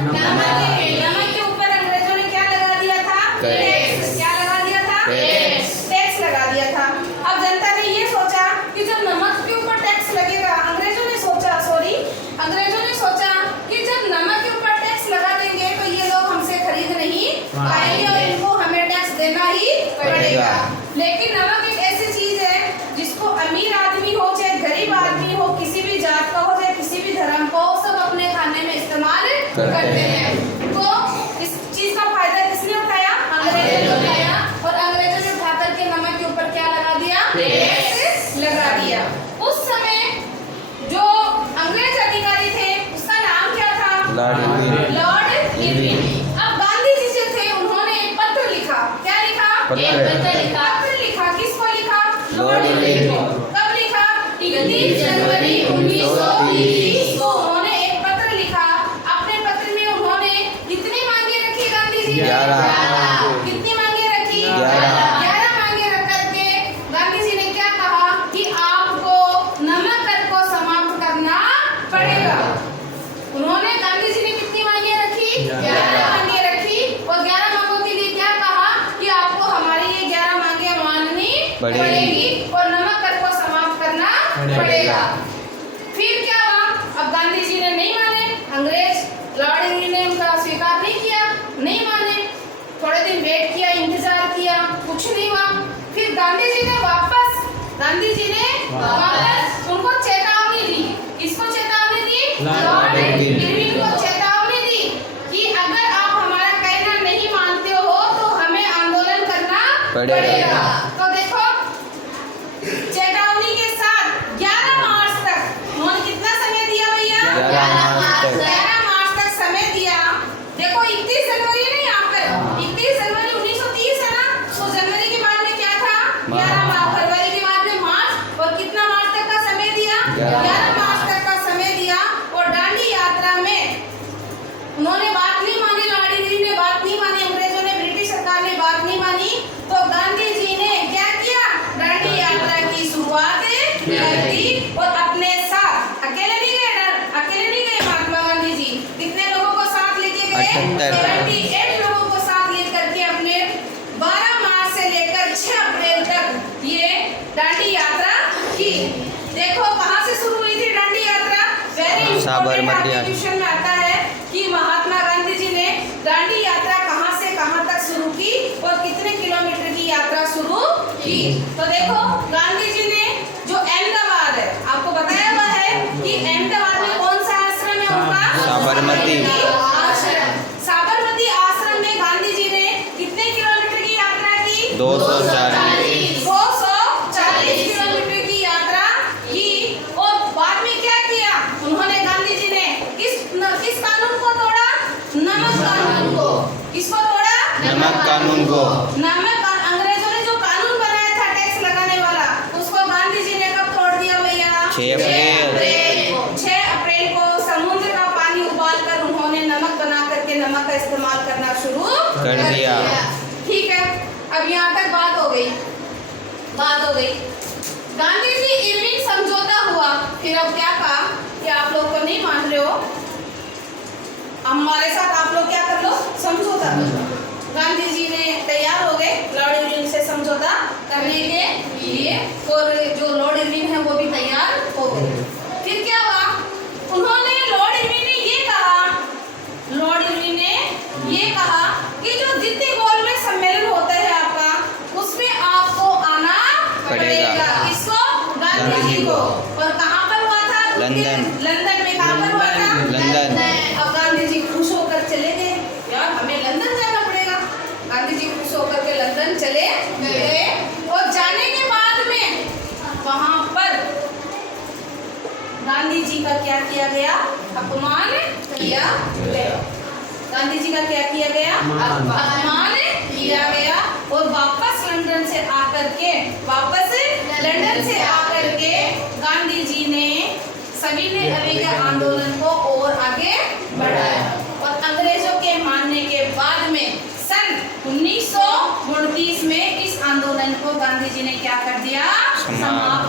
नमक के ऊपर अंग्रेजों ने क्या लगा दिया था? टैक्स। क्या लगा दिया था? टैक्स लगा दिया था। अब जनता ने ये सोचा कि जब नमक के ऊपर टैक्स लगेगा, अंग्रेजों ने सोचा कि जब नमक के ऊपर टैक्स लगा देंगे तो ये लोग हमसे खरीद नहीं पाएंगे और इनको हमें टैक्स देना ही पड़ेगा। लेकिन नमक एक ऐसी चीज है जिसको अमीर आदमी हो चाहे गरीब आदमी हो, किसी भी जात का हो चाहे किसी भी धर्म का हो, सब अपने खाने में इस्तेमाल करते हैं। तो इस चीज का फायदा किसने उठाया? अंग्रेजों ने उठाया। और अंग्रेजों ने उठा करके नमक के ऊपर क्या लगा दिया? टैक्स लगा दिया। उस समय जो अंग्रेज अधिकारी थे उसका नाम क्या था? Lord Irwin. अब गांधी जी जो थे उन्होंने एक पत्र लिखा। क्या लिखा? पत्र लिखा। किसको लिखा? लॉर्ड इरविन को। कब लिखा? 31 जनवरी 1930 को उन्होंने एक पत्र लिखा। अपने पत्र में उन्होंने कितनी मांगे रखी गांधी जी ने? 11। कितनी मांगे रखी? 11 मांगे रख करके गांधी जी ने क्या कहा कि आपको नमक कर को समाप्त करना पड़ेगा। उन्होंने गांधी जी ने कितनी मांगे रखी? 11 मांगे रखी। और 11 मांगों के लिए क्या कहा कि आपको हमारी ये 11 मांगे माननी पड़ेगी और नमक कर को समाप्त करना पड़ेगा। फिर क्या हुआ? अब गांधी जी ने नहीं माने, अंग्रेज लॉर्ड इरविन ने उनका स्वीकार नहीं किया, नहीं माने। थोड़े दिन वेट किया, इंतजार किया, कुछ नहीं हुआ। फिर गांधी जी ने वापस उनको चेतावनी दी। किसको चेतावनी दी? लॉर्ड इरविन को चेतावनी दी कि अगर आप हमारा कहना नहीं मानते हो तो हमें आंदोलन करना पड़ेगा। तो देखो चेतावनी के साथ 11 मार्च तक उन्होंने कितना समय दिया भैया? 11 मार्च तक समय दिया। देखो 31 जनवरी नहीं, यहाँ पर 31 जनवरी 1930 है ना, तो जनवरी के बाद में क्या था? 11 मार्च। फरवरी के बाद में मार्च। और कितना मार्च तक का समय दिया? 11 मार्च तक का समय दिया। और दांडी यात्रा में उन्होंने बात नहीं मानी, लॉर्ड इरविन ने बात नहीं मानी, अंग्रेजों ने, ब्रिटिश सरकार ने बात नहीं मानी। तो गांधी जी ने क्या किया? दांडी यात्रा की शुरुआत कर दी। और अपने साथ अकेले नहीं गए महात्मा गांधी जी। कितने लोगों को साथ लेके गए? 78 लोगों को साथ लेकर के अपने 12 मार्च से लेकर 6 अप्रैल तक ये दांडी यात्रा की। देखो कहाँ से शुरू हुई थी दांडी यात्रा? साबरमती ट्यूशन में आता है कि महात्मा गांधी जी ने दांडी यात्रा कहाँ से कहाँ तक शुरू की और कितने किलोमीटर की यात्रा शुरू की। तो देखो गांधी जी ने जो अहमदाबाद है, आपको बताया हुआ है कि अहमदाबाद में कौन सा आश्रम है उनका? साबरमती आश्रम। साबरमती आश्रम में गांधी जी ने कितने किलोमीटर की यात्रा की? 240 किलोमीटर की यात्रा की। और बाद में क्या किया उन्होंने? गांधी जी ने किस कानून को तोड़ा? नमक कानून को। किसको तोड़ा? नमक कानून को। अंग्रेजों ने जो कानून बनाया था टैक्स लगाने वाला, उसको गांधी जी ने कब तोड़ दिया भैया? 6 अप्रैल को समुद्र का पानी उबाल कर उन्होंने नमक बना करके नमक का इस्तेमाल करना शुरू कर दिया। ठीक है, अब यहाँ तक बात हो गई। गांधी जी इरविन समझौता हुआ। फिर अब क्या कहा कि आप लोग तो नहीं मान रहे हो, हमारे साथ आप लोग क्या कर लो? समझौता कर लो। गांधी जी ने तैयार हो गए लॉर्ड इरविन से समझौता करने के लिए। और जो लॉर्ड इरविन है वो भी तैयार हो गए। फिर क्या हुआ? उन्होंने लॉर्ड इरविन ने ये कहा कि जो जितने गोल में सम्मेलन होता है आपका, उसमें आपको आना पड़ेगा। किसको? गांधी जी को। और कहाँ पर हुआ था? लंदन में। कहाँ पर हुआ था? लंदन। और गांधी जी खुश होकर चले गए, यार हमें लंदन जाना पड़ेगा। गांधी जी खुश होकर के लंदन चले गए। और जाने के बाद में वहाँ पर गांधी जी का क्या किया गया? अपमान किया गया। गांधी जी का क्या किया गया? अपमान किया गया। और वापस लंदन से आकर के गांधी जी ने सविनय अवज्ञा आंदोलन को और आगे बढ़ाया। और अंग्रेजों के मानने के बाद में सन 1929 में इस आंदोलन को गांधी जी ने क्या कर दिया? समाप्त